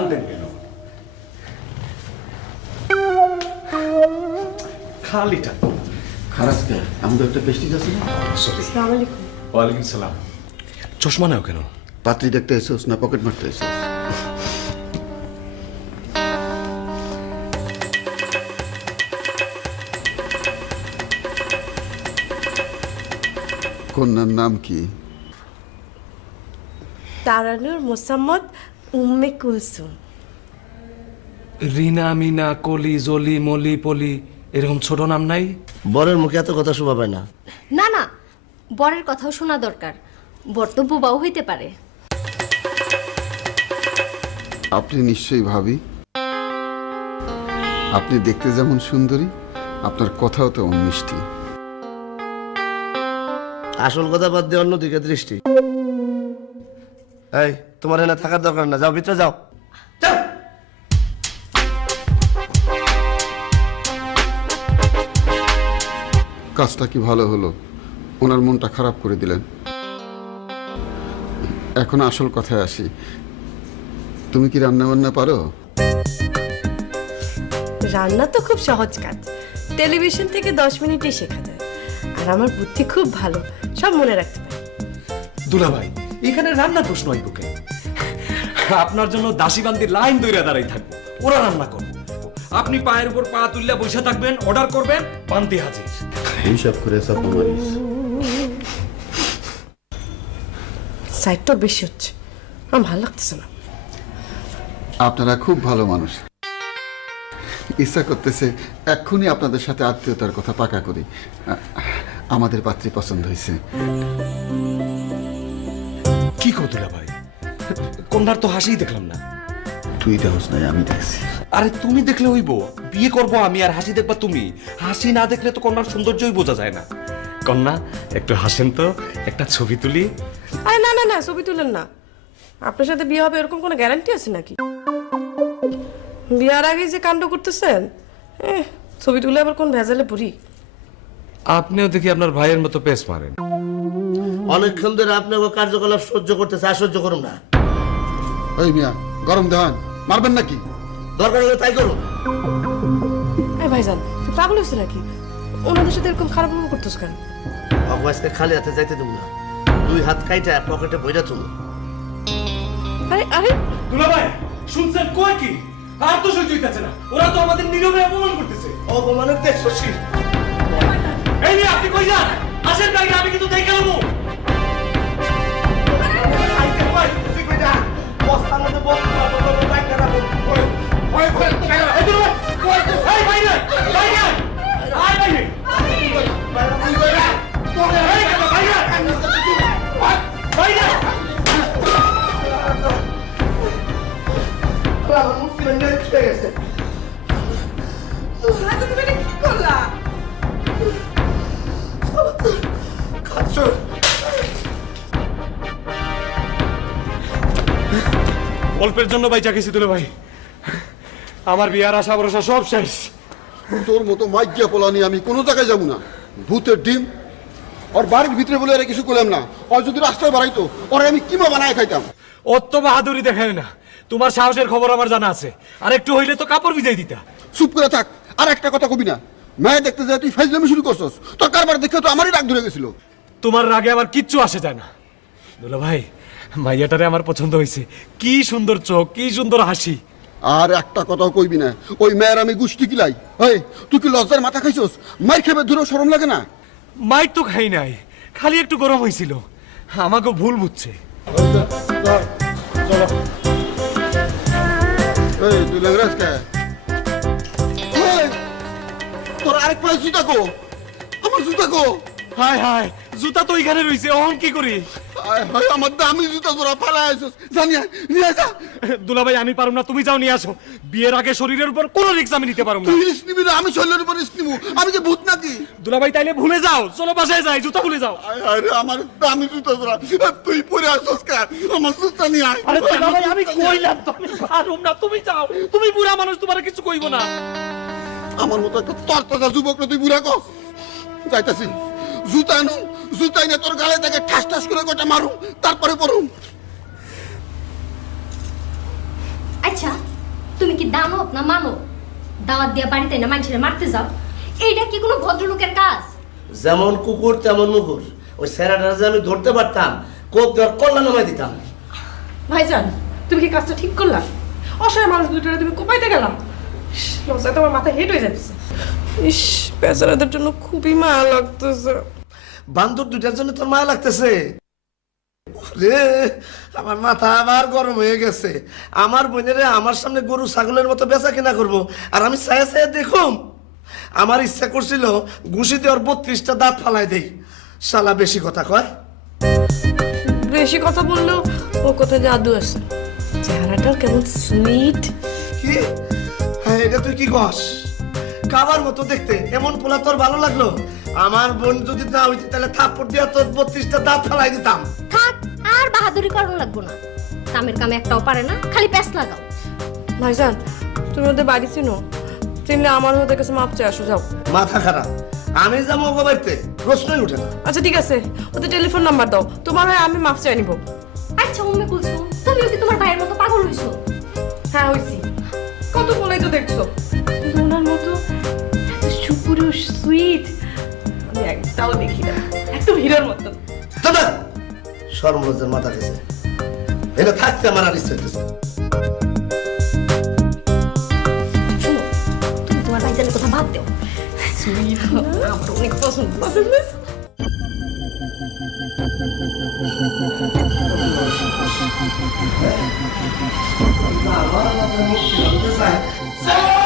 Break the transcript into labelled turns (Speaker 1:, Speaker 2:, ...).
Speaker 1: টানতেন কেন? খালি টান
Speaker 2: আমাদের একটা পেস্টিজ আছে না?
Speaker 3: আসসালামু আলাইকুম।
Speaker 1: ওয়ালাইকুম সালাম। চশমা নাও কেন?
Speaker 2: পাত্রী দেখতে এসোস না পকেট মারতে এসোস কন্যার নাম কি?
Speaker 3: তারানুর মোসাম্মদ উম্মে কুলসুম।
Speaker 1: রিনা মিনা কলি জলি মলি পলি এরকম ছোট নাম নাই?
Speaker 4: বরের মুখে এত কথা শোভা পায় না।
Speaker 5: না না বরের কথাও শোনা দরকার। বর তো বোবাও হইতে পারে।
Speaker 2: আপনি নিশ্চয়ই ভাবি আপনি দেখতে যেমন সুন্দরী আপনার কথাও তেমন মিষ্টি।
Speaker 4: আসল কথা বাদ দিয়ে অন্যদিকে দৃষ্টি। এই তোমার এনে থাকার দরকার না। যাও ভিতরে যাও। যাও।
Speaker 2: কাজটা কি ভালো হলো? ওনার মনটা খারাপ করে দিলেন। এখন আসল কথায় আসি। তুমি কি রান্না বান্না পারো?
Speaker 3: রান্না তো খুব সহজ কাজ। টেলিভিশন থেকে দশ মিনিটে শেখা যায়। আর আমার বুদ্ধি খুব ভালো। সব মনে রাখতে পারি।
Speaker 1: দুলা ভাই এখানে রান্না প্রশ্ন হইব কেন আপনার জন্য দাসী বান্দির লাইন দইরা দাঁড়াই থাকব। ওরা রান্না করব। আপনি পায়ের উপর পা তুললে বসে থাকবেন অর্ডার করবেন বান্দি হাজির।
Speaker 2: হিসাব করে সব মারিস
Speaker 3: সাইডটা বেশি হচ্ছে। আমার ভালো লাগতেছে না।
Speaker 2: আপনারা খুব ভালো মানুষ। ইচ্ছা করতেছে এক্ষুনি আপনাদের সাথে আত্মীয়তার কথা পাকা করি। আমাদের পাত্রী পছন্দ হয়েছে।
Speaker 1: কি কো দুলা ভাই? কন্যার তো হাসিই দেখলাম না।
Speaker 2: তুই দেখোস নাই আমি দেখছি।
Speaker 1: আরে তুমি দেখলে হইব বিয়ে করব আমি আর হাসি দেখবা তুমি। হাসি না দেখলে তো কন্যার সৌন্দর্যই বোঝা যায় না। কন্যা একটু হাসেন তো একটা ছবি তুলি।
Speaker 3: আরে না না না ছবি তুলেন না। আপনার সাথে বিয়ে হবে এরকম কোনো গ্যারান্টি আছে নাকি? বিয়ার আগে যে কাণ্ড করতেছেন ছবি তুলে আবার কোন ভেজালে পড়ি?
Speaker 1: আপনিও দেখি আপনার ভাইয়ের মতো পেস মারেন।
Speaker 4: অনেকক্ষণ ধরে আপনাকে কার্যকলাপ সহ্য করতেছে আর সহ্য করুন না।
Speaker 2: ওই মিয়া গরম দেওয়ান মারবেন নাকি?
Speaker 4: দরকার হলে তাই করুন।
Speaker 3: এই ভাইজান তুই পাগল হয়েছে নাকি? ওনাদের সাথে এরকম খারাপ ব্যবহার করতেছ কেন?
Speaker 4: আজকে খালি হাতে যাইতে দেবো না। দুই হাত কাইটা পকেটে বইরা তুমি
Speaker 3: আরে আরে।
Speaker 1: দুলা ভাই শুনছেন কয় কি? আর তো সহ্য হইতাছে না। ওরা তো আমাদের নীরবে অপমান করতেছে।
Speaker 4: অপমানের দেখছ শীল
Speaker 1: এই নিয়ে আপনি কই যান? আসেন বাইরে আমি কিন্তু দেখে নেব। অল্পের জন্য ভাই চাকিয়েছি তুলে ভাই। আমার বিয়ার আশা ভরসা সব শেষ।
Speaker 2: তোর মতো মাইজ্ঞা পোলা নিয়ে আমি কোনো জায়গায় যাব না। ভূতের ডিম। ওর বাড়ির ভিতরে বলে আর কিছু করলাম না। ওর যদি রাস্তায় বাড়াইতো ওরা আমি কিমা বানায় খাইতাম?
Speaker 1: অত বাহাদুরি দেখায় না। তোমার সাহসের খবর আমার জানা আছে। আর একটু হইলে তো কাপড় ভিজাই দিতা।
Speaker 2: চুপ করে থাক। আর একটা কথা কবি না। মেয়ে দেখতে যায় তুই ফাইজলামি শুরু করছস তোর কারবার দেখে তো আমারই রাগ ধরে গেছিল।
Speaker 1: তোমার রাগে আমার কিচ্ছু আসে যায় না। দুলা ভাই মাইয়াটারে আমার পছন্দ হয়েছে। কি সুন্দর চোখ কি সুন্দর হাসি।
Speaker 2: আর একটা কথাও কইবি না। ওই মেয়ের আমি গুষ্টি কিলাই। ওই তুই কি লজ্জার মাথা খাইছস? মার খেবে দূরে সরম লাগে না?
Speaker 1: মাইর তো খাই নাই খালি একটু গরম হয়েছিল আমাকে ভুল বুঝছে।
Speaker 2: এই তুই লেগরাস কে তোর আরেক পায়ে জুতা কো। আমার জুতা কো।
Speaker 1: হায় হায় জুতা তো এখানে রয়েছে অহন কি করি
Speaker 2: হায় আমার দামি জুতা তোরা ফালা আইছস জানি নিয়ে যা।
Speaker 1: দুলা ভাই আমি পারুম না তুমি যাও নিয়ে আসো। বিয়ের আগে শরীরের উপর কোনো রিক্স আমি নিতে পারুম না।
Speaker 2: তুই রিস্ক নিবি না আমি শরীরের উপর রিস্ক নিবো। আমি কি ভূত নাকি?
Speaker 1: দুলা ভাই তাইলে ভুলে যাও। চলো বাসায় যাই জুতা ভুলে যাও।
Speaker 2: আয় হায় রে আমার দামি জুতা তোরা। তুই পরে আসছস কে? আমার জুতা নিয়ে আয়।
Speaker 1: আরে দুলা ভাই আমি কইলাম তো আমি পারুম না তুমি যাও। তুমি বুড়া মানুষ তোমার কিছু কইব না।
Speaker 2: আমার মতো একটা তরতাজা যুবক তুই বুড়া কস। যাইতাছি। জুতা আনু জুতা এনে তোর গালে থেকে ঠাস ঠাস করে গোটা মারুম তারপরে পড়ুম।
Speaker 5: আচ্ছা তুমি কি দানব না মানব? দাওয়াত দিয়া বাড়িতে না মানুষের মারতে যাও এইটা কি কোনো ভদ্রলোকের কাজ?
Speaker 4: যেমন কুকুর তেমন মুকুর ওই স্যারাটা যে আমি ধরতে পারতাম কোপ দেওয়ার কল্যাণ নামাই দিতাম।
Speaker 3: ভাইজান তুমি কি কাজটা ঠিক করলা? অসহায় মানুষ দুটোরে তুমি কোপাইতে গেলাম লজ্জায় তোমার মাথা হেট হয়ে যাচ্ছে। ইস বেচারাদের জন্য খুবই মায়া লাগতেছে।
Speaker 4: বান্দর দুটার জন্য তোর মায়া লাগতেছে। রে আমার মাথা আবার গরম হয়ে গেছে। আমার বোনেরে আমার সামনে গরু ছাগলের মতো বেচা কিনা করব আর আমি ছায়া ছায়া দেখুম। আমার ইচ্ছা করছিল ঘুষি দেওয়ার বত্রিশটা দাঁত ফালাই দেই। শালা বেশি কথা কয়।
Speaker 3: বেশি কথা বললেও ও কোথায় জাদু আছে। চেহারাটাও কেমন সুইট।
Speaker 4: কি? হ্যাঁ এটা তুই কি কস? কাবার মতো দেখতে। এমন পোলা তোর ভালো লাগল? আমার বোন যদি না হইতে তাহলে থাপ্পড় দিয়া তোর বত্রিশটা দাঁত ফালাই দিতাম।
Speaker 5: থাক আর বাহাদুরি করানো লাগবো না। কামের কামে একটাও পারে না খালি প্যাস লাগাও।
Speaker 3: ভাইজান তুমি ওদের বাড়ি চিনো? চিনলে আমার ওদের কাছে মাপ চেয়ে আসো যাও।
Speaker 4: মাথা খারাপ। আমি যাব ওগো বাড়িতে প্রশ্নই উঠে না।
Speaker 3: আচ্ছা ঠিক আছে। ওদের টেলিফোন নাম্বার দাও। তোমার হয় আমি মাপ চেয়ে নিব।
Speaker 5: আচ্ছা উম্মে বলছো তুমিও কি তোমার ভাইয়ের মতো পাগল হইছো?
Speaker 3: হ্যাঁ হইছি। কত বলেই তো দেখছ? ওনার মতো এত সুপুরুষ সুইট আমি একটাও দেখি না একদম হিরোর মতো।
Speaker 4: দাদা সর্বলজ্জার মাথা গেছে। এটা থাকতে আমার আর ইচ্ছে হইতেছে
Speaker 5: তুমি তোমার ভাইজানের কথা বাদ দেও। আমার অনেক পছন্দ।
Speaker 3: পছন্দ হয়েছে?
Speaker 4: এই যে